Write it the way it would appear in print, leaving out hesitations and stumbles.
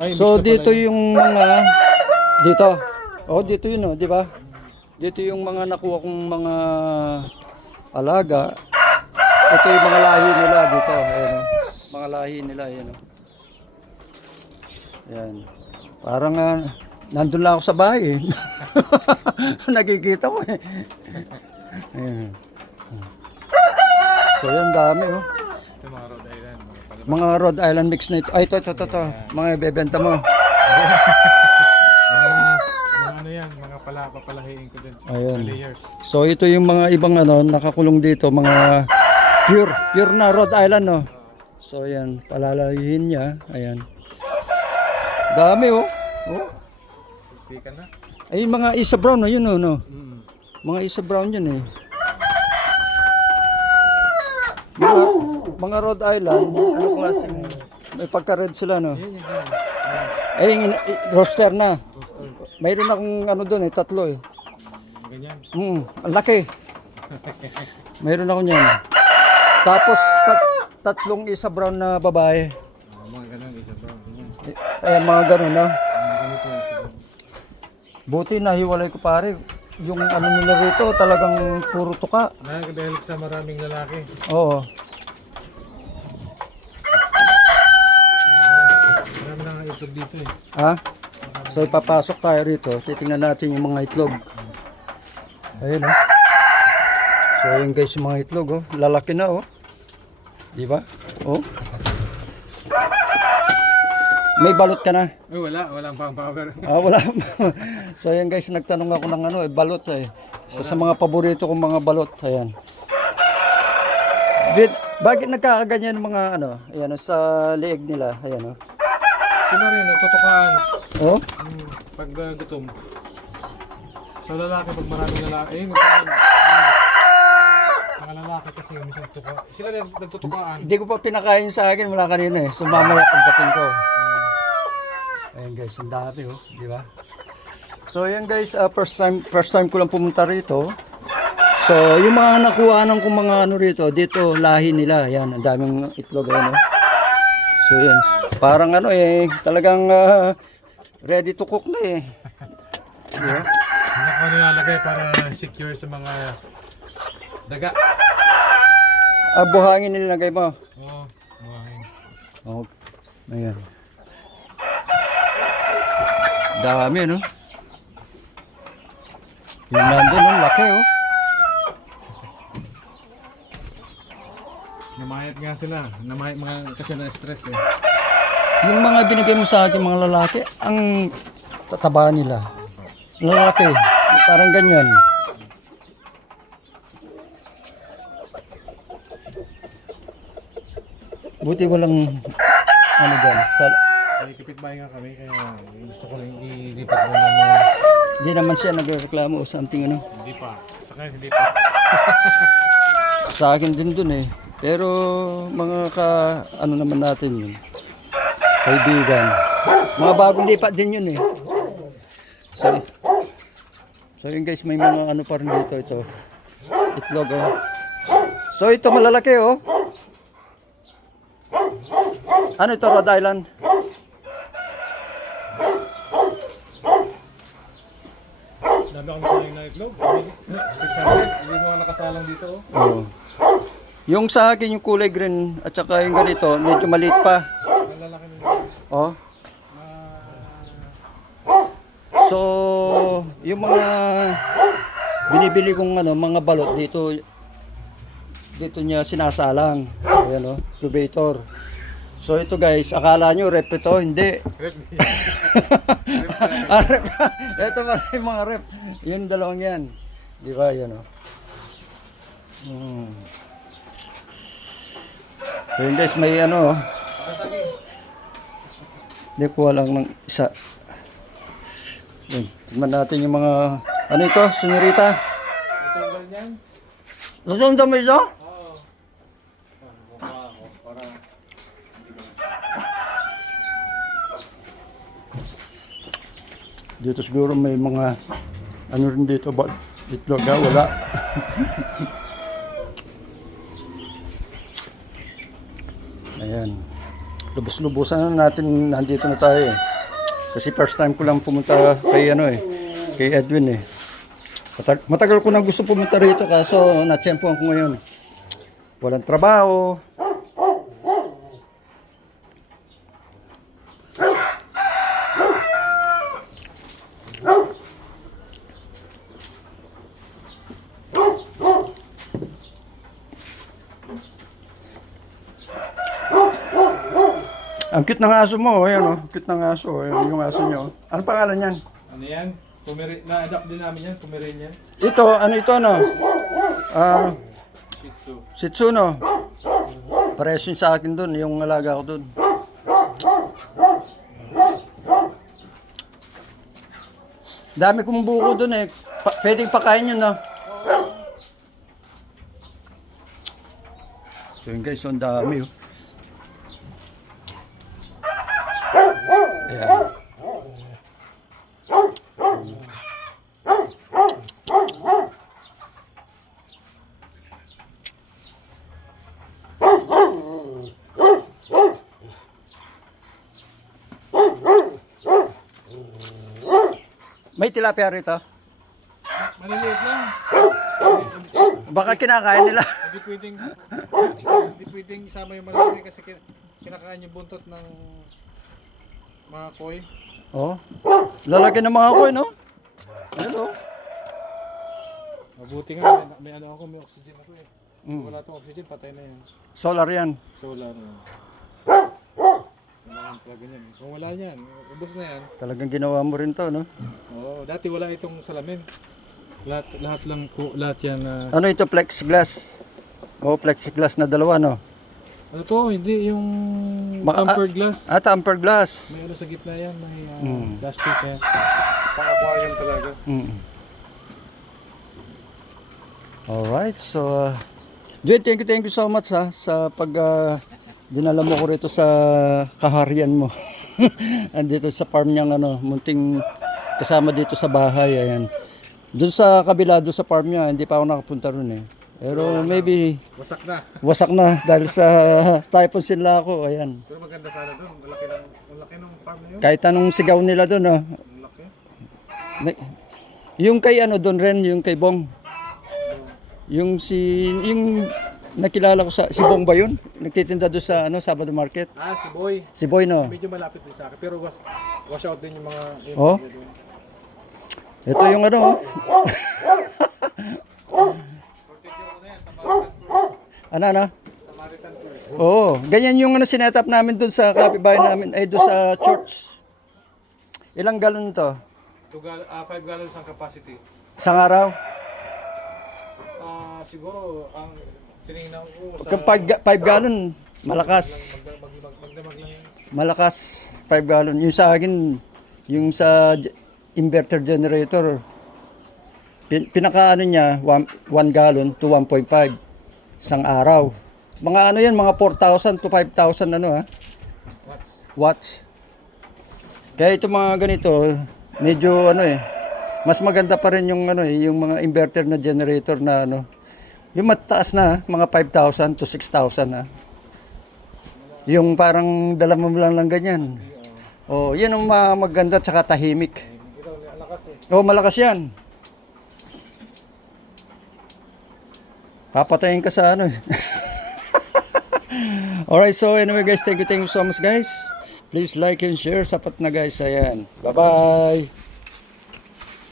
Ay, So mixed na dito pala yun. yung mga dito. Oh, dito yun oh, di ba? Dito yung mga nakuha kong mga alaga. Ito yung mga lahi nila dito, ayan oh. Mga lahi nila, ayan oh. Ayan. Parang nandun lang ako sa bahay eh. Nakikita ko eh. Ayan. So yan dami oh. Ito mga Rhode Island. Mga Rhode Island mix na ito. Ay, ito. Mga ibebenta mo. Mga ano yan, mga papalahiin ko din. Ayan. Layers. So ito yung mga ibang nakakulong dito, mga pure na Rhode Island no. So ayan, palalahihin niya. Ayan. Dami oh. Oh. Siksikan na. Ay mga Isa Brown yun oh, no. Mm. Mga Isa Brown yun eh. Mga Rhode Island, ano klaseng may pagka-red sila no. Yan. Ay roster na. Roster. Mayroon akong doon eh, 3 eh. Ganyan. Ang laki. Mayroon ako niyan. Tapos tatlong Isa Brown na babae. Mga ganun, isa bro. Ganyan. Ayan mga ganun no. Ganito, isa bro. Buti nahiwalay ko pare. Yung nila rito talagang puro tuka. Dahil sa maraming lalaki. Oo. Marami na nga itlog dito eh. Ha? So ipapasok tayo rito. Titingnan natin yung mga itlog. Ayun oh. So ayun guys yung mga itlog oh. Lalaki na oh. Di ba? Oh. May balot ka na? Ay walang pang power. Wala. So ayan guys, nagtanong ako ng balot eh. Sa mga paborito kong mga balot, ayan. Bakit nagkakaganyan mga ayan sa leeg nila, ayan oh. Sila rin, natutukaan. Oh? Pag gutom. Sa lalaki, pag maraming lalaki, mga lalaki kasi minsan tuka. Sila rin nagtutukaan. Hindi ko pa pinakain sa akin mula kanina eh. So mamaya pagdating ko. Ayan guys, ang dami oh, di ba? So ayan guys, first time ko lang pumunta rito. So yung mga nakuhanan kong mga rito, dito lahi nila, ayan, ang daming itlog ayan oh. So ayan, parang talagang ready to cook na eh. Yeah. Ano nilalagay para secure sa mga daga. Buhangin nilagay mo. Oo, buhangin. Oh, ayan. Dami no. Yung nandun ang laki oh. Namayat nga sila. Namayat mga kasi na-stress eh. Yung mga binigay mo sa akin mga lalaki, ang tataba nila. Lalaki, parang ganyan. Buti walang dyan. May kapitbahay nga kami kaya gusto ko rin ilipat mo ng mga... Hindi naman siya nagreklamo o something Hindi pa. Sa kanya hindi pa. Sa akin din dun eh. Pero mga naman natin yun. Kaibigan. Mga bagong lipat din yun eh. So yun guys, may mga pa rin dito ito. Itlog oh. So ito malalaki oh. Ano ito, Rhode Island? Dami akong saling na itlog. 600. Hindi mo nga nakasalang dito oh. Oo. Yung sa akin yung kulay green at saka yung ganito, medyo maliit pa. Malalaki nila. Oh. So, yung mga binibili kong mga balot dito niya sinasalang. Ayan oh, incubator. So ito guys, akala nyo rep ito, hindi. Rep. Rep. Ito pa yung mga rep. Yung dalawang yan. Di ba, yan oh. So yun guys, may oh. Hindi ko lang ng isa. Yun, tignan natin yung mga, ito, senyorita? Ito ang ganyan? Ito ang dami ito? Oo. Para... Dito siguro may mga, rin dito ba? Itlog wala. Ayan. Lubos-lubusan na natin, nandito na tayo eh. Kasi first time ko lang pumunta kay ano kay Edwin eh. Matagal ko nang gusto pumunta rito kaso natsyempohan ko ngayon. Walang trabaho. Ang cute ng aso mo, ayan oh. Cute ng aso, ayan yung aso nyo. Ano pangalan niyan? Ano yan? Na-adapt din namin yan, Pomeranian. Ito, ano ito no? Shih Tzu. Shih Tzu no? Parehas yun sa akin dun, yung alaga ko dun. Dami kong buko dun eh. Pwedeng pakain yun no? So yun guys, ang dami oh. Ayan. May tilapia rito. Maliliit lang. Baka kinakain nila. Hindi pwedeng isama yung malaki kasi kinakain yung buntot ng mga koi. Oh. Lalaki ng mga koy, no? Ano? Mabuti nga, may ano ako, may oxygen ako eh. Kung wala tong oxygen, patay na yan. Solar yan. Solar na. Kailangan pala ganyan. Kung wala yan, ubos na yan. Talagang ginawa mo rin to, no? Oo, dati wala itong salamin. Lahat yan na... Ano ito, plexiglass? Oh, plexiglass na dalawa, no? Ano to? Hindi yung tempered glass. Tempered glass. May ano sa gitna yan, may plastic yan. Pang-aquarium talaga. Alright, so... Dude, thank you so much ha, sa pag dinala mo ko rito sa kaharian mo. Andito sa farm niyang ano, munting kasama dito sa bahay, ayan. Doon sa kabila, doon sa farm niya, hindi pa ako nakapunta ron eh. Pero maybe wasak na dahil sa typhoon sila ako, ayan. Pero maganda sana doon, malaki ng farm na yun. Kahit anong sigaw nila doon, oh. Malaki. Yung kay ano doon rin, yung kay Bong. Yung nakilala ko si Bong ba yun? Nagtitinda doon sa Sabado Market. Si Boy. Si Boy, no? Medyo malapit din sa akin, pero wash out din yung mga... Oh? Ito yung ano. Ano? Samaritan Tours. Oo, ganyan yung sinetap namin doon sa kapitbahay namin, ay doon sa church. Ilang galon to? 5 gallons ang capacity. Isang araw? Siguro, ang tinignan ko sa... Kung 5 gallon, malakas. Magdamag lang yun. Malakas, 5 gallon. Yung sa akin, yung sa inverter generator, pinakaano niya, 1 gallon to 1.5 isang araw. Mga ano yan, mga 4,000 to 5,000 ano ha? Watts. Kaya ito mga ganito, medyo ano mas maganda pa rin yung ano yung mga inverter na generator na ano. Yung mataas na, mga 5,000 to 6,000 ha. Yung parang dala mo lang ganyan. Oh, yan ang maganda at saka tahimik. Oh, malakas yan. Papatayin ka sa ano. Alright, so anyway guys, thank you so much guys. Please like and share. Sapat na guys. Ayan. Bye-bye.